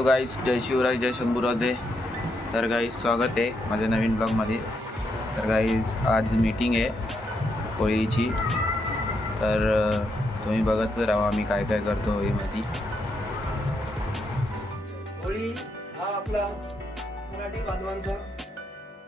Hello गाईस, जय शिवराय, जय शंभूराजे. तर गाईस स्वागत आहे माझ्या नवीन ब्लॉगमध्ये. तर गाईस आज मीटिंग आहे होळीची. तर तुम्ही बघत राहा आम्ही काय काय करतो होळीमध्ये. होळी हा आपला मराठी बांधवांचा,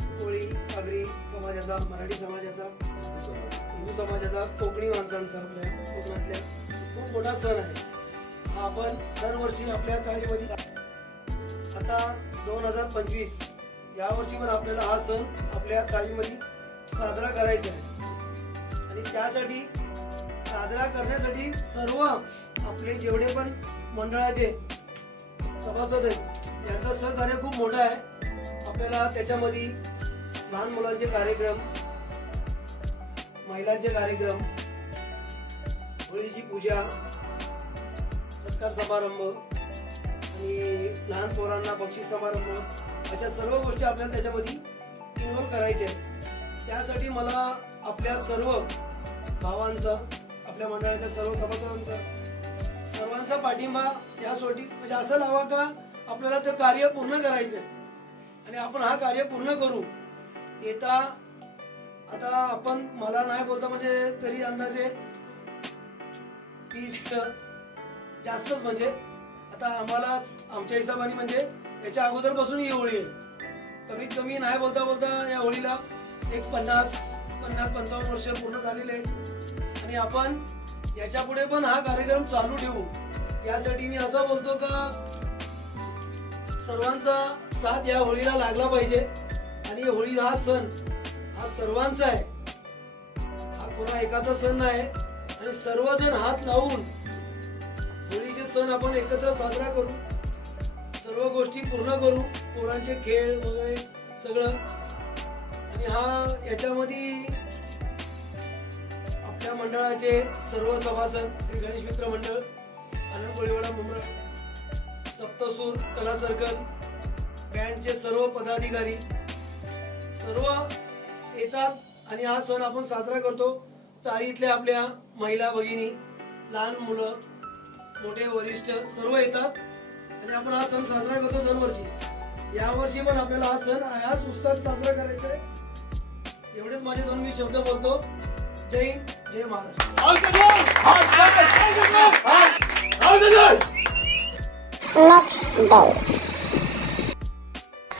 कोळी आगरी समाजाचा, मराठी समाजाचा, हिंदू समाजाचा, कोकणी माणसांचा, आपल्या कोकणातल्या खूप मोठा सण आहे. हा आपण दरवर्षी आपल्या चाळीमध्ये आता 2025 यावर्षी पण आपल्याला हा सण आपल्या चाळीमध्ये साजरा करायचा आहे. आणि त्यासाठी साजरा करण्यासाठी सर्व आपले जेवढे पण मंडळाचे सभासद आहेत यांचं सहकार्य खूप मोठं आहे. आपल्याला त्याच्यामध्ये लहान मुलांचे कार्यक्रम, महिलांचे कार्यक्रम, होळीची पूजा, सत्कार समारंभ आणि लहान पोरांना बक्षीस समारंभ अशा सर्व गोष्टी आपल्याला त्याच्यामध्ये इन्व्हॉल्व करायच्या आहेत. त्यासाठी मला आपल्या सर्व भावांचा, आपल्या मंडळाच्या सर्व सभासदांचा, सर्वांचा पाठिंबा यासाठी म्हणजे असं लावा का आपल्याला ते कार्य पूर्ण करायचं आहे आणि आपण हा कार्य पूर्ण करू. येता आता आपण मला नाही बोलता म्हणजे तरी अंदाजे 30 जास्तच, म्हणजे आता आम्हाला आमच्या हिशोबाने म्हणजे याच्या अगोदरपासून ही होळी आहे. कमीत कमी नाही बोलता बोलता या होळीला एक 50-55 वर्ष पूर्ण झालेले आहेत आणि आपण याच्या पुढे पण हा कार्यक्रम चालू ठेवू. यासाठी मी असं बोलतो का सर्वांचा साथ या होळीला लागला पाहिजे. आणि होळी हा सण हा सर्वांचा आहे, हा कोणा एकाचा सण नाही. आणि सर्वजण हात लावून होळीचे सण आपण एकत्र साजरा करू, सर्व गोष्टी पूर्ण करू, पोरांचे खेळ वगैरे सगळं. आणि हा याच्यामध्ये आपल्या मंडळाचे सर्व सभासद, श्री गणेश मित्र मंडळ, आनंद कोळीवाडा मुंब्रा, सप्तसूर कला सर्कल, बँडचे सर्व पदाधिकारी सर्व येतात आणि हा सण आपण साजरा करतो. चाळीतल्या आपल्या महिला भगिनी, लहान मुलं, मोठे वरिष्ठ सर्व येतात आणि आपण हा सण साजरा करतो दरवर्षी. यावर्षी पण आपल्याला हा सण याच उत्साहात साजरा करायचा आहे. एवढेच माझे 2 मी शब्द बोलतो. जय हिंद, जय महाराष्ट्र.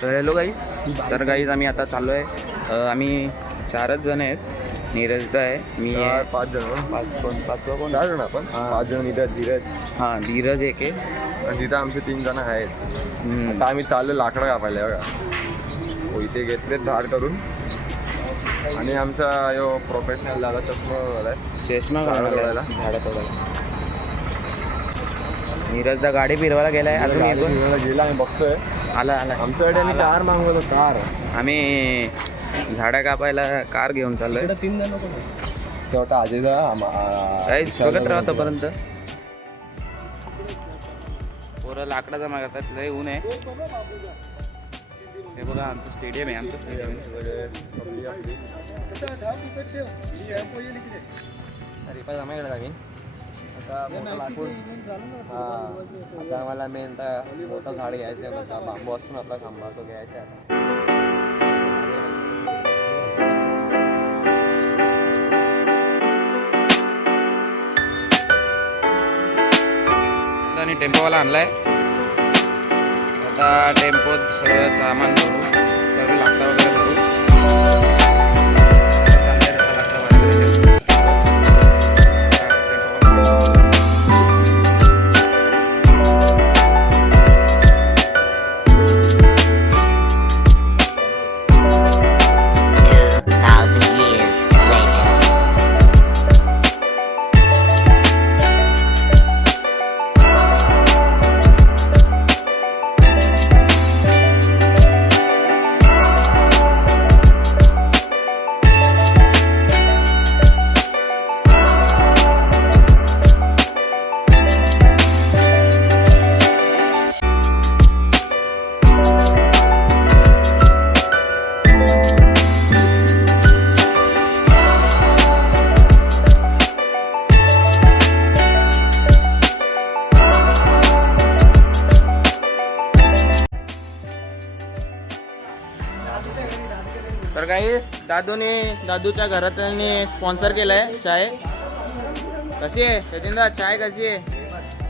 तर हॅलो गाईस, तर गाईस आम्ही आता चाललो आहे. आम्ही 4च जण आहेत. नीरज आहे, मी आहे, 5 जण, पाचवा कोण 4 जण आपण, 5 जण. धीरज हां धीरज एक आहे आणि तिथं आमचे 3 जण आहेत. आता आम्ही चाललो लाकडं कापायला बघा. इथे घेतले धार करून. आणि आमचा यो प्रोफेशनल झाला चष्मा काढायला झाडं तोडायला. नीरजदा गाडी फिरवायला गेलाय. अजून गेला आम्ही बघतोय. आला आमच्याकडे आम्ही कार मागवतो. कार आम्ही झाडं कापायला कार घेऊन चाललोय. तेवढा आजीला काहीच बघत राहतो पर्यंत. पोरं लाकडा जमा करतात, लय ऊन आहे. हे बघा आमचं स्टेडियम आहे, आमचं स्टेडियम आता आम्हाला मेन मोठं झाड घ्यायचं आहे. बांबू असतो आपला खांबा, तो घ्यायचा आहे. आणि टेम्पोवाला आणलाय. आता टेम्पोत सर्व सामान भरू, सर्व लाकडं वगैरे भरू. काही दादूच्या घरातल्यांनी स्पॉन्सर केलंय चाय. कशी आहे सचिनदा चाय कशी आहे?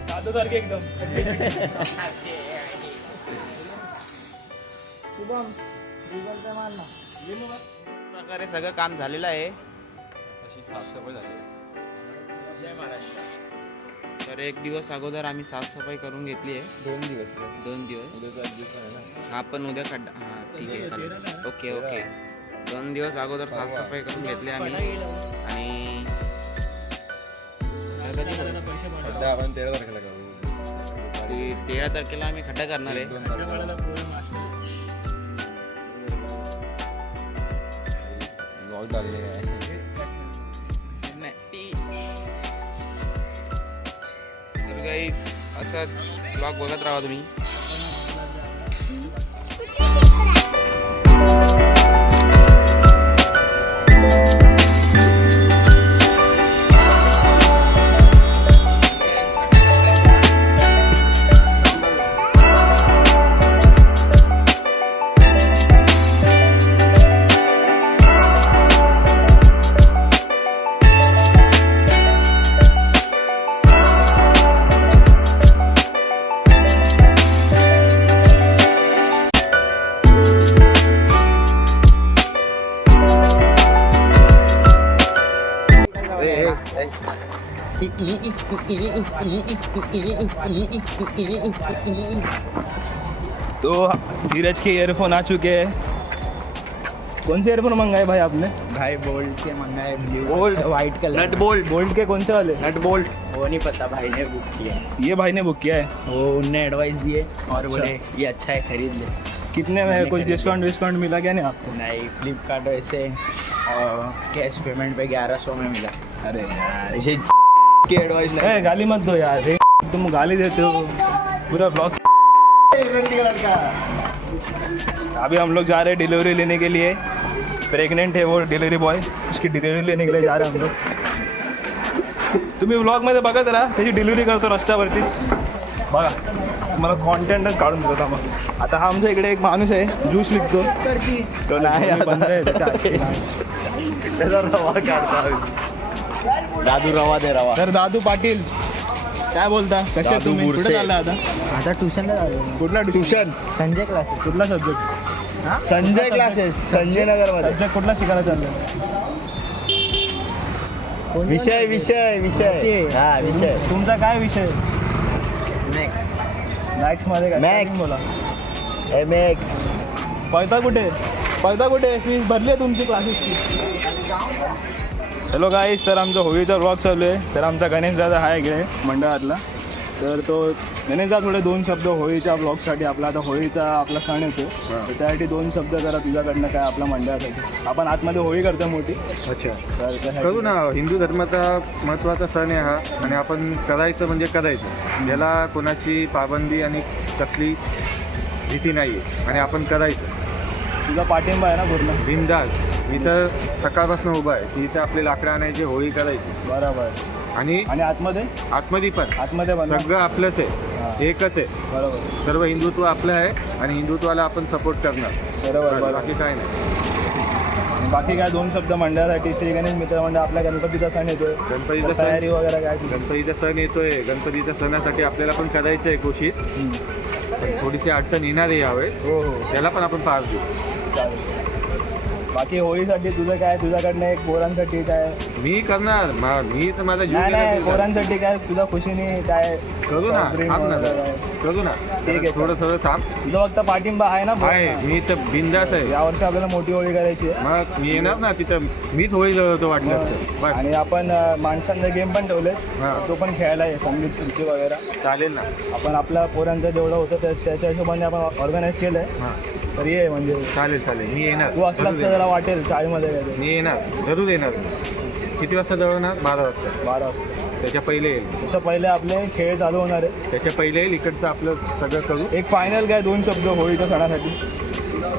दादू सारखी एकदम. प्रकारे सगळं काम झालेलं आहे. अशी साफसफाई झाली. जय महाराष्ट्र. तर एक दिवस अगोदर आम्ही साफसफाई करून घेतली आहे. 2 दिवस 2 दिवस. उद्याचा एक दिवस आहे ना. हा पण उद्या खड्डा. हा ठीक आहे चालेल. Okay okay. 2 दिवस अगोदर साफसफाई करून घेतली आम्ही. आणि सध्या आपण 13 तारखेला करू. 13 तारखेला आम्ही खड्डा करणार आहे. 2 तारखेला ब्लॉग टाकले आहे. तर गाईस असंच ब्लॉग बघत राहा तुम्ही. तो धीरज के ईयरफोन आ चुके हैं. कौन से ईयरफोन मंगाए भाई आपने? भाई बोल्ट के मंगाए blue bolt white colour nut bolt के कौन से वाले? नट बोल्ट वो नहीं पता भाई ने बुक किया. ये भाई ने बुक किया है. वो उनने एडवाइस दिए और अच्छा. बोले ये अच्छा है खरीद ले. कितने में? मैंने कुछ खरीदा. डिस्काउंट मिला क्या नहीं आपको? नहीं फ्लिपकार्ट वैसे और कैश पेमेंट पे 1100 में मिला. अरे यार ऐसे की एडवाइस ए, गाली मत दो यार. रे, तुम गाली देते हो पूरा ब्लॉग. अभी हम लोग जा रहे हैं डिलीवरी लेने के लिए. प्रेग्नेंट है वो डिलीवरी बॉय. उसकी डिलीवरी लेने के लिए जा रहे हैं हम लोग. तुम्ही व्लॉगमध्ये बघत राहा. त्याची डिलिव्हरी करतो रस्त्यावरतीच. बघा मला कॉन्टेंटच काढून देतो मग. आता हा आमच्या इकडे एक माणूस आहे ज्यूस विकतो. तो नाही बंद आहे त्याचा रवा काढता. दादू रवा दे रवा. तर दादू पाटील काय बोलता? कसे दादू तुम्ही कुठे बुरसे. चालला आता? आता ट्युशनला झालो. कुठला ट्युशन? संजय क्लासेस. कुठला subject? Sanjay classes Sanjay Nagar subject कुठला शिकायला चाललं? विषय विषय विषय हा विषय तुमचा काय विषय? मॅथ्स मध्ये काय? Maths. बोला. MX. पळता कुठे फीस भरली आहे तुमची क्लासेसची? हॅलो गाईस. तर आमचा होळीचा व्लॉग चालू आहे. तर आमचा गणेश दादा हा इकडे मंडळातला. तर तो गणेश दादा थोडे 2 शब्द होळीच्या ब्लॉगसाठी. आपला सण येतो तर त्यासाठी 2 शब्द करा तुझ्याकडनं काय आपल्या मंडळासाठी. आपण आतमध्ये होळी करतो मोठी. अच्छा तर त्यासाठी- करू ना. हिंदू धर्माचा महत्त्वाचा सण आहे हा. आणि आपण करायचं म्हणजे करायचं. याला कोणाची पाबंदी आणि कसली भीती नाही आहे. आणि आपण करायचं. तुझा पाठिंबा आहे ना पूर्ण? बिनधास्त. इथं सकाळपासून उभा आहे की इथं आपले लाकडं आणायचे होळी करायची. बरोबर. आणि आणि आतमध्ये आतमध्ये पण पण सगळं आपलंच आहे. हां. एकच आहे. बरोबर सर्व हिंदुत्व आपलं आहे आणि हिंदुत्वाला आपण सपोर्ट करणार. बरोबर. बाकी काय नाही. आणि बाकी काय 2 शब्द मंडळासाठी. श्री गणेश मित्र मंडळ आपल्या गणपतीचा सण येतोय. गणपतीचा तर तयारी सण वगैरे काय तुझी? गणपतीचा सण येतोय. गणपतीच्या सणासाठी आपल्याला पण करायचं आहे कोशिश. पण थोडीशी अडचण येणार आहे यावेळेस. हो हो त्याला पण आपण पार देऊ. चालेल. बाकी होळीसाठी तुझं काय? तुझ्याकडनं एक पोरांसाठी काय? मी करणार. मी तर माझा जीव नाही गेला नाही तरी करणार. पोरांसाठी काय तुझ्या खुशीने काय? करू ना. Soft drink थांब ना वगैरे जरा. काय? करू ना. ठीक आहे, थोडं थोडं थांब. तुझा फक्त पाठिंबा आहे ना? आहे. मी तर बिंदास आहे. यावर्षी आपल्याला मोठी होळी करायची आहे. मग मी येणार ना तिथं. मीच होळी जळवतो वाटलं तर. बस. आणि आपण माणसांचे गेम पण ठेवले. हां. तो पण खेळायला आहे. संगीत खुर्ची वगैरे चालेल ना. आपण आपल्या पोरांचं जेवढं होतं त्याच्या हिशोबाने आपण ऑर्गनाईज केलं आहे. हां तर ये म्हणजे चालेल चालेल. मी येणार. तू असलास जरूर तर जरा येणार. वाटेल शाळेमध्ये काय मी येणार. जरूर येणार. किती वाजता जळवणार? 12 वाजता. 12 वाजता. त्याच्या पहिले येईल. त्याच्या पहिले आपले खेळ चालू होणार आहे. त्याच्या पहिले येईल. इकडचं आपलं सगळं करू. एक फायनल काय 2 शब्द होळीच्या सणासाठी?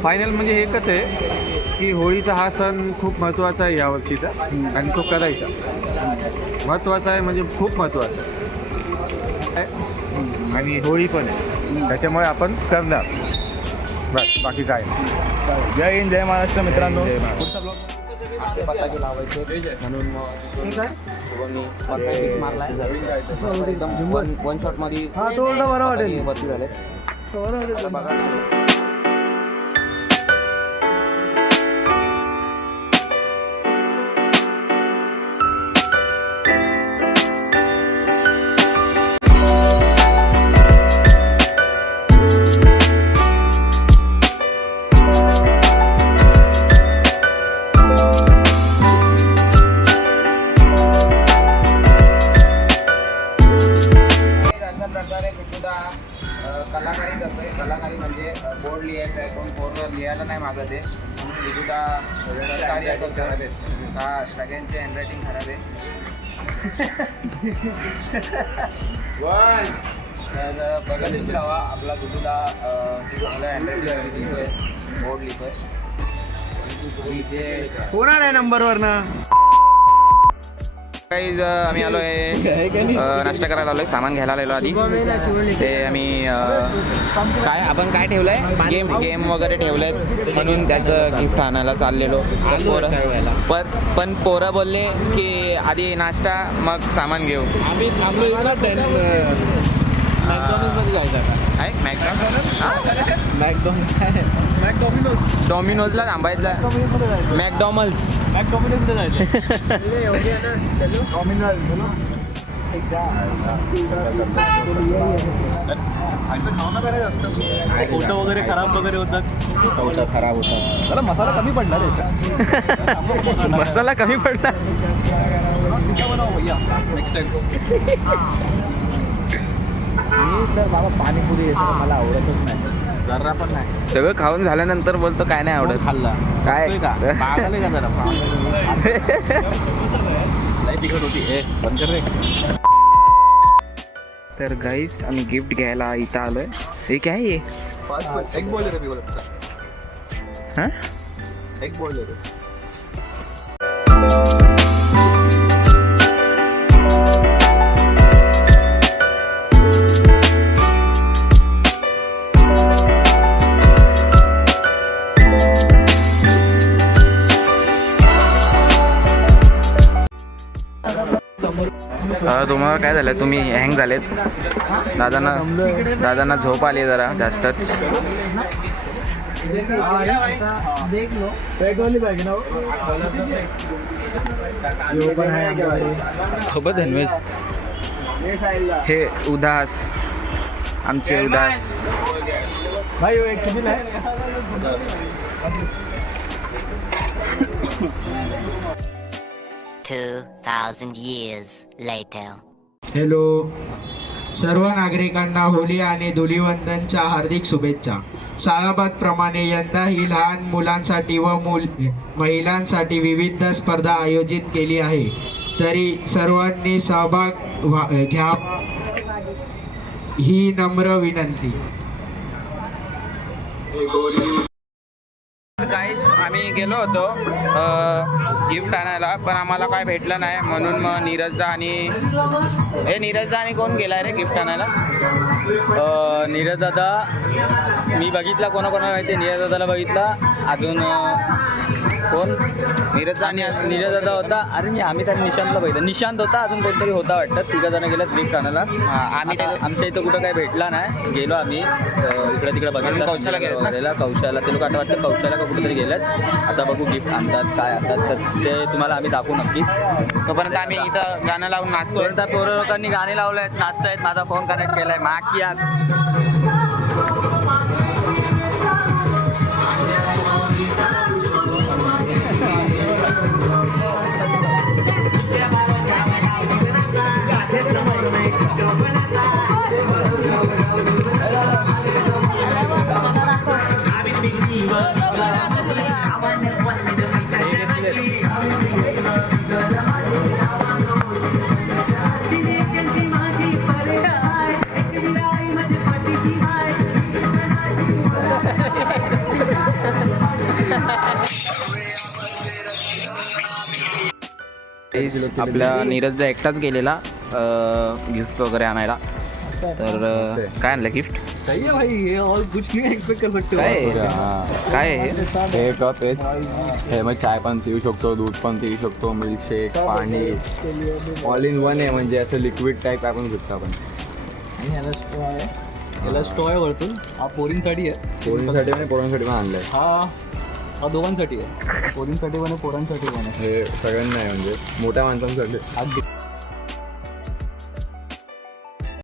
फायनल म्हणजे एकच आहे की होळीचा हा सण खूप महत्त्वाचा आहे यावर्षीचा. आणि तो करायचा महत्त्वाचा आहे. म्हणजे खूप महत्त्वाचा आहे. आणि होळी पण आहे. त्याच्यामुळे आपण करणार. बस बाकी काय नाही. जय हिंद जय महाराष्ट्र मित्रांनो. जय महाराष्ट्र. पुढचा ब्लॉग ते पताके लावायचे म्हणून मग एकदम वन शॉट मध्ये वरती झाले. अशा प्रकारे गुड्डूदा कलाकारी करतोय. कलाकारी म्हणजे बोर्ड लिहायचं आहे, कोण बोर्डवर लिहायला नाही मागत आहे. गुड्डूदा कार्य करतोय. हा सगळ्यांची हँडरायटिंग खराब आहे. तर बघतच राहा आपला गुड्डूदा चांगला हँडरायटिंग लिहितोय, बोर्ड लिहितोय. कोणा आहे नंबरवरनं काही आम्ही आलो आहे नाश्ता करायला आलोय. सामान घ्यायला आलेलो आधी. ते आम्ही काय आपण काय ठेवलंय गेम वगैरे ठेवलंय म्हणून त्याचं गिफ्ट आणायला चाललेलो. पण पोरं बोलले की आधी नाश्ता मग सामान घेऊ. आम्ही मॅकडॉनल्ड्समध्ये जायचं डॉमिनोजला थांबायचं. मॅकडॉनल्ड्स फोटो वगैरे खराब वगैरे होतात. खराब होतात. त्याला मसाला कमी पडला रे. मसाला कमी पडला. नेक्स्ट टाइम मी तर बाबा पाणीपुरी येतं मला आवडतच नाही, जरा पण नाही. सगळं खाऊन झाल्यानंतर बोलतो काय नाही आवडत. खाल्ला काय का पागल आहे का जरा लई तिखट होती. बंद कर रे. तर गाईस आम्ही गिफ्ट घ्यायला इथं आलोय. हे काय आहे? फास्ट एग बॉयलर आहे. बोलत हां एग बॉयलर आहे. तुम्हाला काय झालं? तुम्ही हँग झालेत. दादांना झोप आली जरा जास्तच. हे उदास आमचे उदास. भाई वो एक किती आहे 2,000 years later. हॅलो सर्व नागरिकांना होली आणि धुलीवंदनच्या हार्दिक शुभेच्छा. सालाबादप्रमाणे यंदाही लहान मुलांसाठी व महिलांसाठी विविध स्पर्धा आयोजित केली आहे. तरी सर्वांनी सहभाग घ्यावा ही नम्र विनंती. गाईस आम्ही गेलो होतो गिफ्ट आणायला, पण आम्हाला काय भेटलं नाही. म्हणून मग नीरजदा आणि कोण गेलाय रे गिफ्ट आणायला? नीरज दादा मी बघितला, कोणाकोणाला माहिती आहे. नीरज दादाला बघितला, अजून कोण नीरज दादा होता. अरे आम्ही त्या निशांतला बघितलं. निशांत होता, अजून कोणतरी होता वाटतं. 3 जण गेलं गिफ्ट आणायला. आमच्या इथं कुठं काही भेटला नाही. गेलो आम्ही इकडे तिकडे बघितलं. कौशाला ते लोक आता वाटतं कौशाला का कुठेतरी गेल्यात. आता बघू गिफ्ट आणतात काय आणतात तर ते तुम्हाला आम्ही दाखवू नक्कीच. तोपर्यंत आम्ही इथं गाणं लावून नाचतोय. त्या पोरं लोकांनी गाणी लावले आहेत, नाचतायत. माझा फोन कनेक्ट केलाय. माकिया आपल्या नीरजचा एकटाच गेलेला गिफ्ट वगैरे आणायला. तर काय आणलं गिफ्ट सही है भाई, ये और कुछ नहीं एक्सपेक्ट कर सकते हो. काय आहे? हा. काय आहे हे? हे कप आहेत, हे मग चाय पण पिऊ शकतो, दूध पण पिऊ शकतो, मिल्कशेक, पाणी, ऑल इन वन आहे. म्हणजे असं लिक्विड टाईप आपण घेतो आपण. आणि याला स्ट्रॉ आहे, याला स्ट्रॉ आहे वरतून. हा पोरींसाठी आहे. पोरींसाठी आणि पोरांसाठी पण आणलंय. हा दोघांसाठी आहे. पोरींसाठी पण आहे, पोरांसाठी पण आहे. हे सगळ्यांना आहे म्हणजे मोठ्या माणसांसाठी. हा